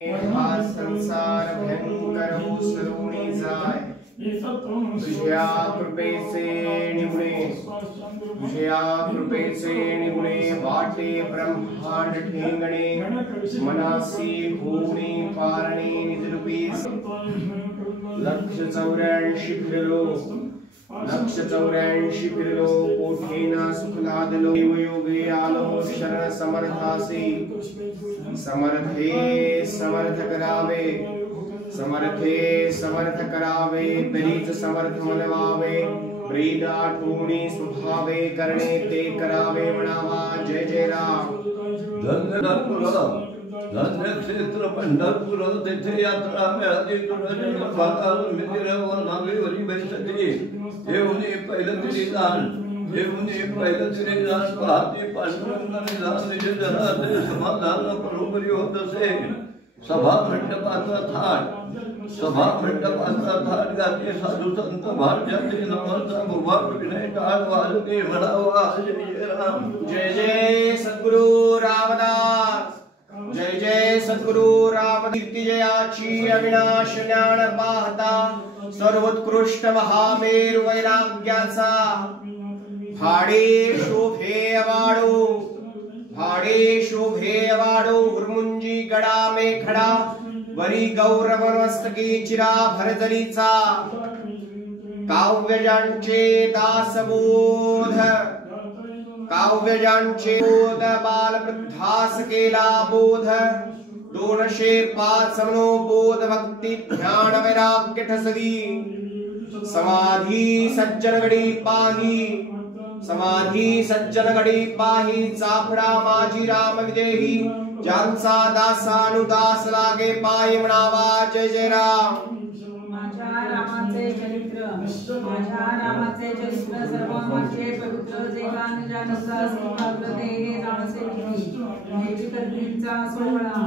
हा संसार भयंकर उसरून जाय तुझ्या कृपेचे निगुणे तुझ्या कृपेचे निगुणे वाटे ब्रह्मांड ठेंगणे मनासी होणे पारणे निजरूपी 184 फिरलो 184 फिरलो कोठेना सुख लादलो योगे आलो शरण समर्थासी समर्थे समर्थ करावे समर्थे समर्थ करावे तरीच समर्थ मनवावे ब्रीद आठवणी स्वभावे करणे ते करावे म्हणावा जय जय राम धन्य क्षेत्र पंढरपूर तेथे यात्रा मिळाली तुझ्या भागाल मिरव नावे वरी बैसती येऊनी पहिलं तरी जाण येऊनी पहिलं तरी जाण पाहती पांडुरंगाने जाण निज जनाचे समाधान बरोबरी होत असे सभा मंडपाचा थाट गाते साधू संत भाग्याचे नमस्ता भुवा विनय टाळ वाजते म्हणावा जय जय राम जय जय सद्गुरु रामदास जय जय सद्गुरु राम कीर्ती जयाची अविनाश ज्ञान पाहता सर्वोत्कृष्ट महामेरु वैराग्याचा भाडे शोभे वाडो हुरमुंजी गडा में खडा वरी गौरव मस्तकी चिरा भरजरीचा काव्यजांचे दासबोध बाल वृद्धास केला बोध 205 बोध भक्ती ध्यान वैराग्य ठसवी समाधी सज्जन गडी पाही चाफडा माझी राम विदेही ज्यांचा दासानुदास लागे पाय म्हणावा जय जय राम माझ्या रामाचे चरित्र सर्वांचे पवित्र जे गान जाणता श्रीपात्र ते हे नामसे निर्विकल्पीचा सोहळा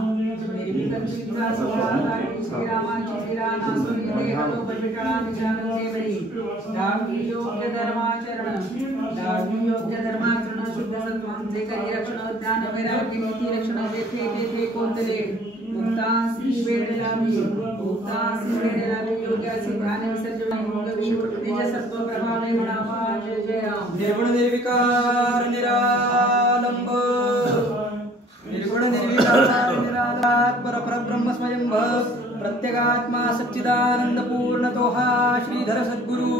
गाडी श्रीरामाची लीला नासून देहलो बलिटाळा निजानते बळी दावी योग्य धर्माचरण शुद्ध सत्वांचे काही रक्षण ज्ञान वैराग्य नीती रक्षण जेथे कोणतले मुक्तासी वेळ लावी योग्यासी ध्यान विसर्जन तेज सत्व प्रभावे म्हणावा जय जय राम निर्गुण निर्विकार निरालंब निर्गुण निर्विकार निरालात परब्रह्म स्वयंभ प्रत्यगात्मा सच्चिदानंद पूर्ण तोहा श्रीधर सद्गुरु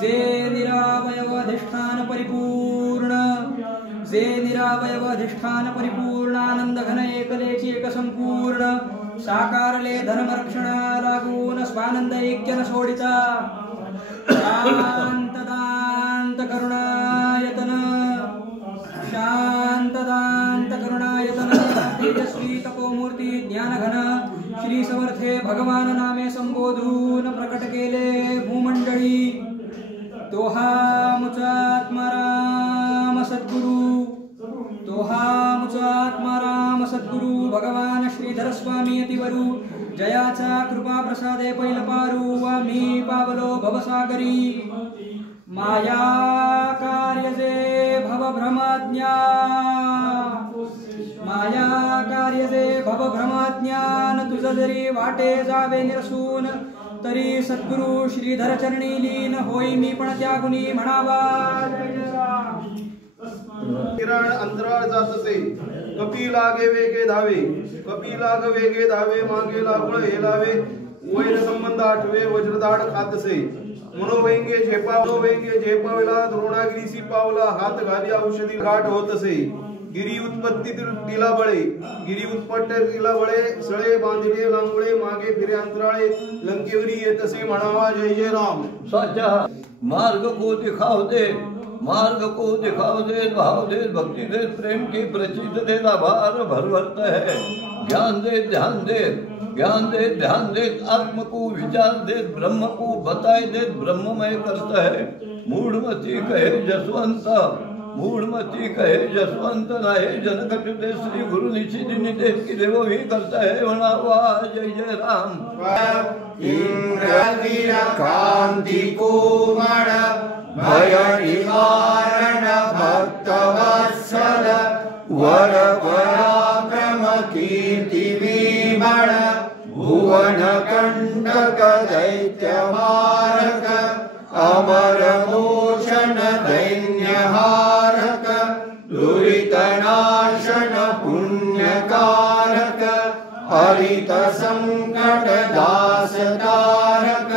जे निरावयव अधिष्ठान परिपूर्ण आनंद घन एकलेची एक संपूर्ण साकारले धर्म रक्षण लागून स्वानंद ऐक्य न सोडिता शांतदांत करुणायतन तेजस्वी तपोमूर्ती ज्ञान घन श्री समर्थे भगवान नामे संबोधून प्रकट केले भूमंडळी तोहा मुचात्मा राम सद्गुरु भगवान श्रीधर स्वामी अतिवरू जयाचा कृपा प्रसादे पैल पारू आम्ही पावलो भवसागरी माया कार्यजे भवभ्रमज्ञान तुझ जरी वाटे जावे निरसून तरी सद्गुरु श्रीधर चरणी लीन होई मी पण त्यागुनी म्हणावा किरण अंतराळ जातसे कपी लागे वेगे धावे मागे लागळ हे लावे वैर संबंध आठवे वज्रदाड खातसे मनोवेंगे झेपावला द्रोणागिरीसी पावला हात घाली औषधी घाट होतसे गिरी उत्पत्ती तिला बळे सळे बांधिले लांगळे मागे फिरे अंतराळे लंकेवरी येतसे म्हणावा जय जय राम साचा मार्ग को दिखाओ दे भाव दे भक्ति दे प्रेम की प्रचित दे आभार भरभरता है ज्ञान दे ध्यान दे आत्म को विचार दे ब्रह्म को बताए दे ब्रह्ममय करता है मूढ़मती कहे जसवंत नाहे जनक चुते श्री गुरु निशिदिनी देव की देवो ही करता है म्हणावा जय जय राम इंद्रवीर कांति कोमल भय निवारण भक्त वत्सल वर पराक्रम कीर्ति बण भुवन कंटक दैत्य मारक अमर मोचन दैन्य हारक दुरित नाशन पुण्यकारक हरित संकट दास तारक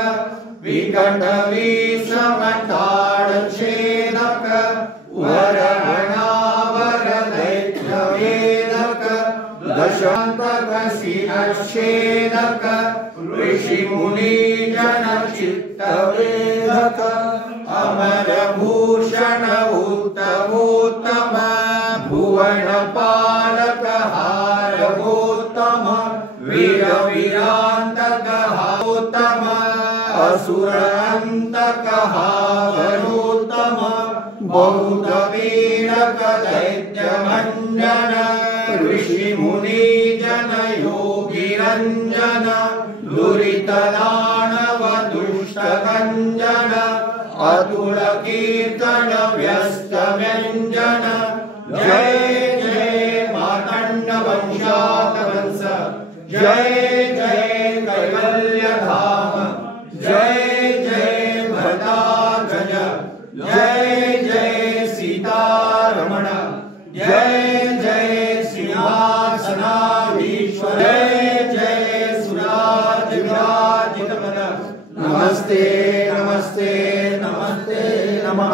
विकट विषम ताड़छेदक वरणावर दैत्य वेदक दशांतक शिरच्छेदक ऋषि मुनि जन चित्त वेदक अमर भूषण उत्तमोत्तम भुवन पालक हारवोत्तम वीर वीरांतक हारोत्तम असुर अंतक हावरोत्तम बहुत वीरक दैत्य भंजन ऋषि मुनि जन योगी रंजन दुरित दानव दुष्ट कंजन अतुल कीर्तन व्यस्त व्यंजन जय जय मातंड वंशात वंश जय जय कैवल्य धाम जय जय भरतागज जय जय सीतारमण जय जय सिंहासनाधीश्वर जय जय सुराज विराजित मन नमस्ते नमस्ते नमस्ते नमः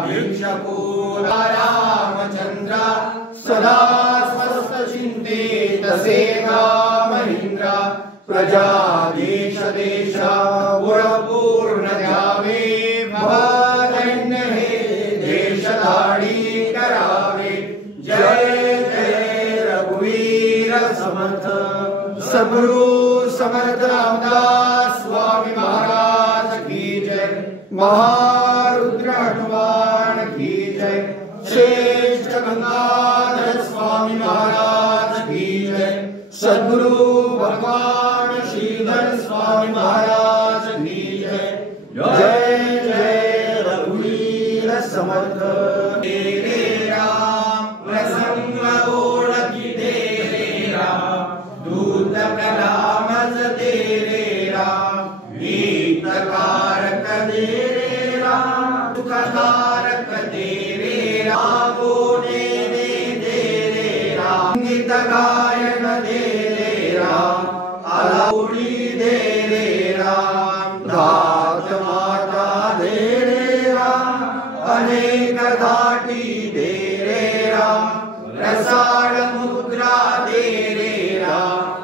कुलाभिषपूरा रामचंद्र सदा स्वस्थ चिंतित सेवा महींद्र प्रजाधीश देश गुणपूर्ण ध्यावे भवधन्य हे देशधाडी करावे जय जय रघुवीर समर्थ सद्गुरु समर्थ रामदास स्वामी महाराज की जय महारुद्र हनुमान की जय श्रेष्ठ गंगाधर स्वामी महाराज की जय सद्गुरु भगवान श्रीधर स्वामी महाराज की जय जय जय रघुवीर समर्थ तेरे राम प्रसंग ओळखी तेरे राम दूत प्रणामज तेरे राम गीतकारक तेरे राम सुखकारक तेरे राम गोने तेरे राम गीत गायन तेरे राम अलाउडी तेरे राम धात माता तेरे राम अनेक घाटी तेरे राम रसाळ मुद्रा तेरे राम